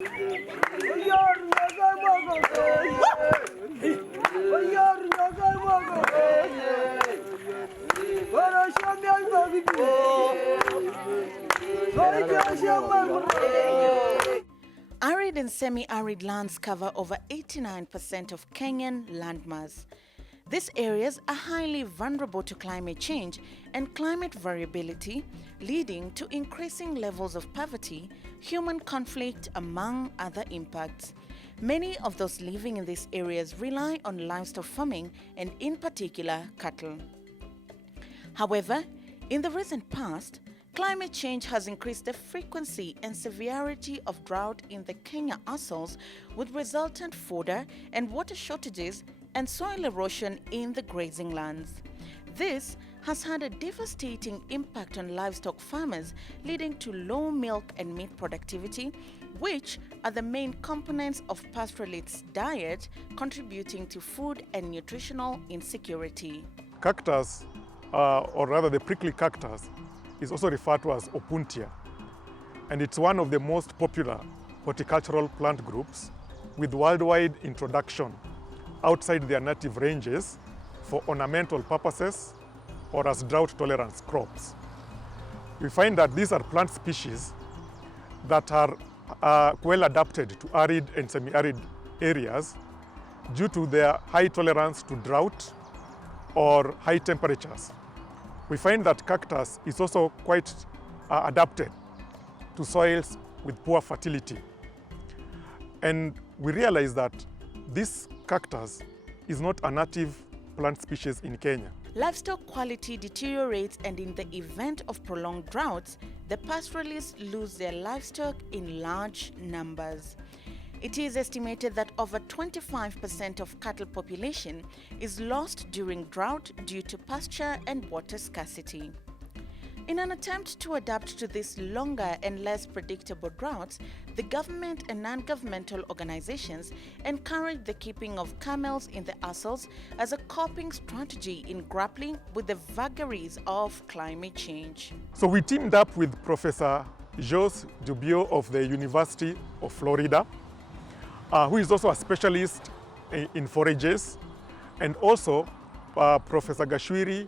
Arid and semi-arid lands cover over 89% of Kenyan landmass. These areas are highly vulnerable to climate change and climate variability, leading to increasing levels of poverty, human conflict, among other impacts. Many of those living in these areas rely on livestock farming and, in particular, cattle. However, in the recent past, climate change has increased the frequency and severity of drought in the Kenya Assals, with resultant fodder and water shortages and soil erosion in the grazing lands. This has had a devastating impact on livestock farmers, leading to low milk and meat productivity, which are the main components of pastoralists' diet, contributing to food and nutritional insecurity. Cactus, or rather the prickly cactus, is also referred to as opuntia, and it's one of the most popular horticultural plant groups with worldwide introduction outside their native ranges for ornamental purposes or as drought-tolerant crops. We find that these are plant species that are well adapted to arid and semi-arid areas due to their high tolerance to drought or high temperatures. We find that cactus is also quite adapted to soils with poor fertility. And we realize that this cactus is not a native plant species in Kenya. Livestock quality deteriorates, and in the event of prolonged droughts, the pastoralists lose their livestock in large numbers. It is estimated that over 25% of cattle population is lost during drought due to pasture and water scarcity. In an attempt to adapt to these longer and less predictable droughts, the government and non-governmental organizations encourage the keeping of camels in the Assals as a coping strategy in grappling with the vagaries of climate change. So we teamed up with Professor Jose Dubio of the University of Florida, who is also a specialist in forages, and also Professor Gashwiri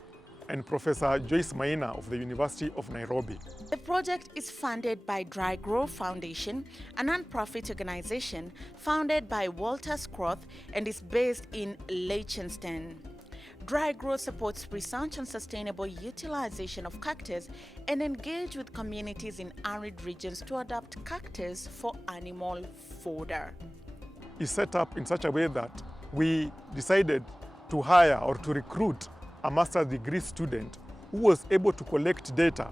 and Professor Joyce Maina of the University of Nairobi. The project is funded by Dry Grow Foundation, a non-profit organization founded by Walter Scroth and is based in Liechtenstein. Dry Grow supports research on sustainable utilization of cactus and engage with communities in arid regions to adopt cactus for animal fodder. It's set up in such a way that we decided to hire or to recruit a master's degree student who was able to collect data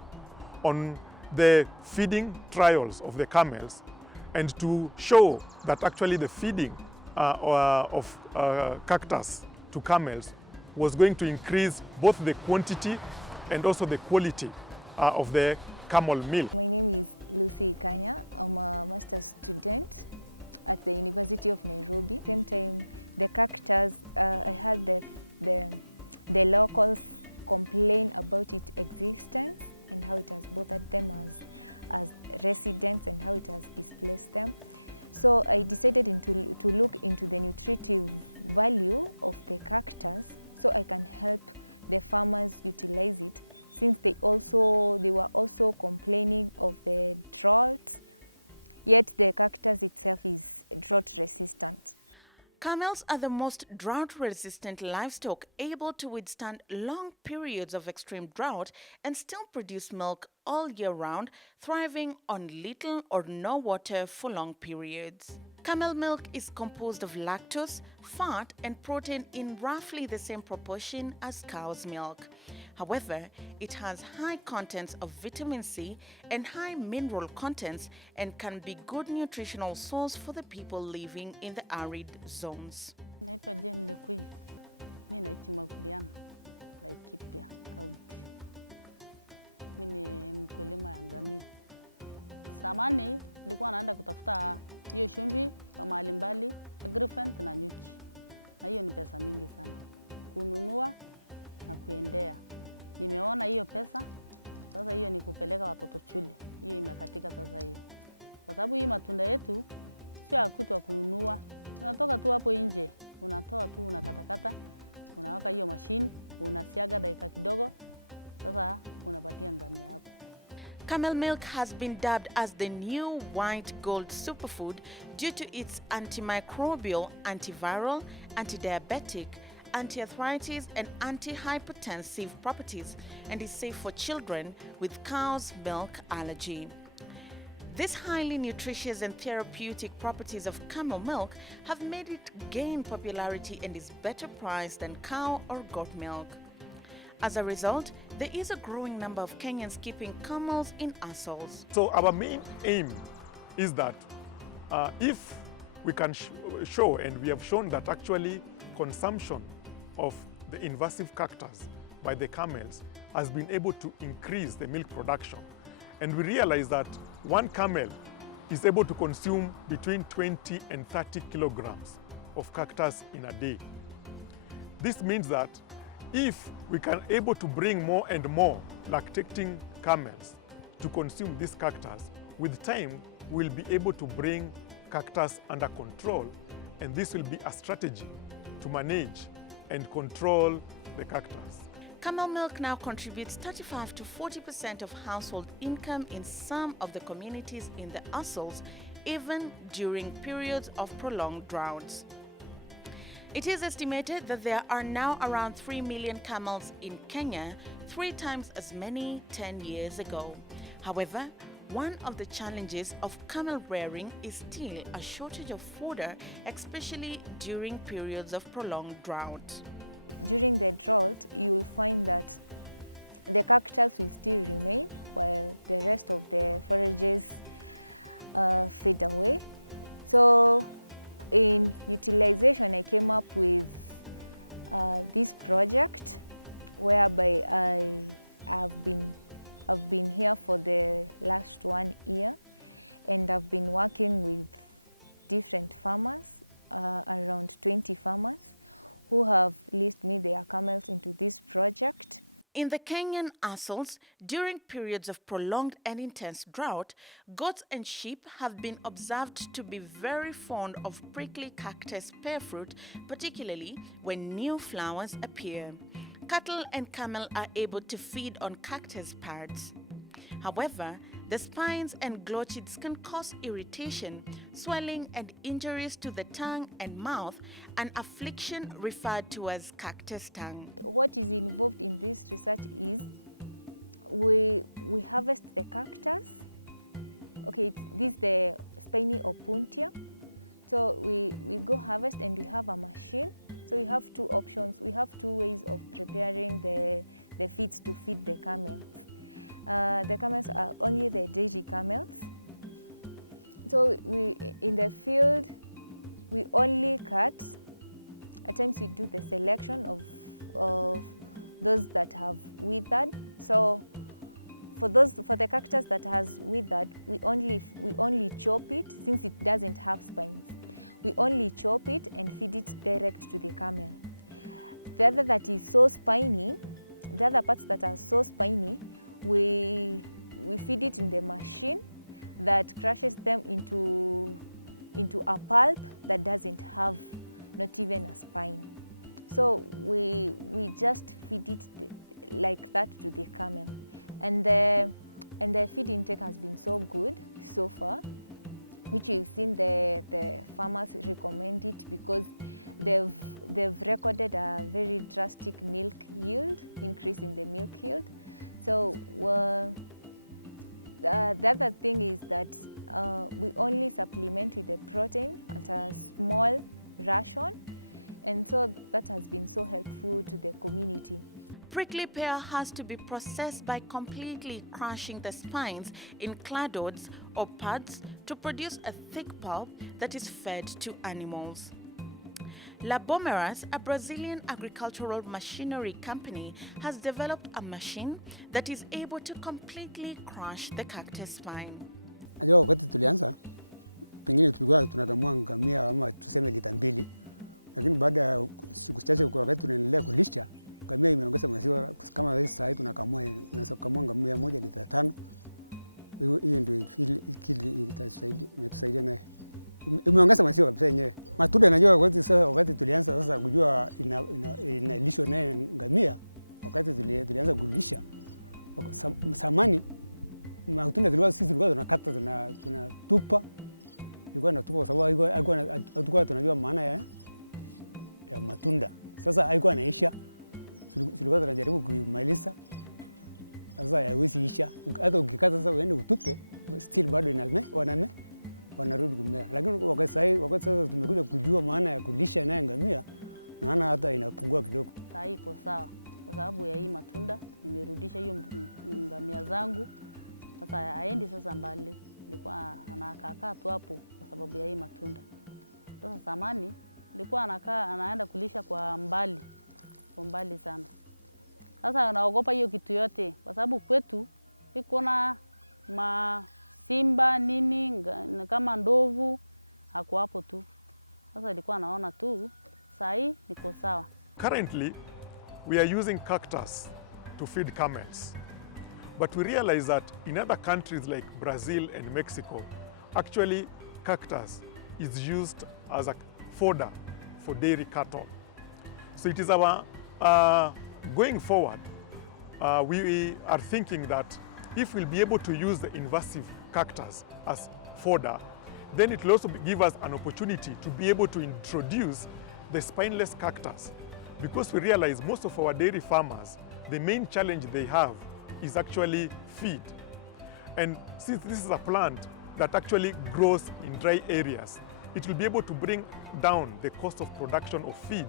on the feeding trials of the camels and to show that actually the feeding of cactus to camels was going to increase both the quantity and also the quality of the camel milk. Camels are the most drought-resistant livestock, able to withstand long periods of extreme drought and still produce milk all year round, thriving on little or no water for long periods. Camel milk is composed of lactose, fat, and protein in roughly the same proportion as cow's milk. However, it has high contents of vitamin C and high mineral contents and can be good nutritional source for the people living in the arid zones. Camel milk has been dubbed as the new white gold superfood due to its antimicrobial, antiviral, antidiabetic, anti-arthritis and anti-hypertensive properties, and is safe for children with cow's milk allergy. These highly nutritious and therapeutic properties of camel milk have made it gain popularity and is better priced than cow or goat milk. As a result, there is a growing number of Kenyans keeping camels in assholes. So our main aim is that if we can show, and we have shown that actually consumption of the invasive cactus by the camels has been able to increase the milk production. And we realize that one camel is able to consume between 20 and 30 kilograms of cactus in a day. This means that if we can able to bring more and more lactating camels to consume this cactus, with time we'll be able to bring cactus under control, and this will be a strategy to manage and control the cactus. Camel milk now contributes 35 to 40% of household income in some of the communities in the assholes, even during periods of prolonged droughts. It is estimated that there are now around 3 million camels in Kenya, 3 times as many 10 years ago. However, one of the challenges of camel rearing is still a shortage of fodder, especially during periods of prolonged drought. In the Kenyan assholes, during periods of prolonged and intense drought, goats and sheep have been observed to be very fond of prickly cactus pear fruit, particularly when new flowers appear. Cattle and camel are able to feed on cactus pads. However, the spines and glochids can cause irritation, swelling, and injuries to the tongue and mouth, an affliction referred to as cactus tongue. Prickly pear has to be processed by completely crushing the spines in cladodes or pods to produce a thick pulp that is fed to animals. Labomeras, a Brazilian agricultural machinery company, has developed a machine that is able to completely crush the cactus spine. Currently, we are using cactus to feed camels. But we realize that in other countries like Brazil and Mexico, actually cactus is used as a fodder for dairy cattle. So it is our, going forward, we are thinking that if we'll be able to use the invasive cactus as fodder, then it will also give us an opportunity to be able to introduce the spineless cactus, because we realize most of our dairy farmers, the main challenge they have is actually feed. And since this is a plant that actually grows in dry areas, it will be able to bring down the cost of production of feed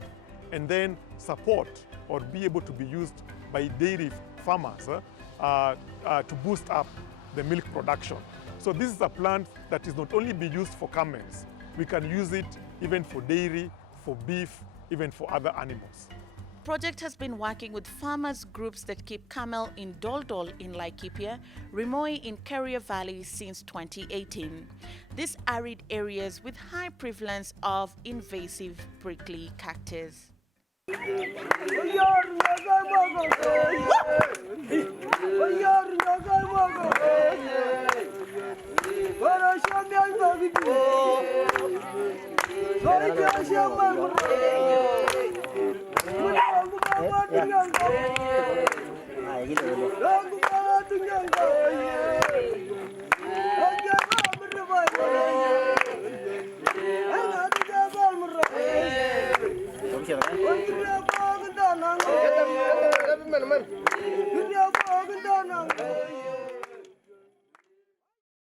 and then support or be able to be used by dairy farmers to boost up the milk production. So this is a plant that is not only be used for camels, we can use it even for dairy, for beef, even for other animals. Project has been working with farmers groups that keep camel in Doldol in Laikipia, Rimoi in Keria Valley since 2018. These arid areas with high prevalence of invasive prickly cactus.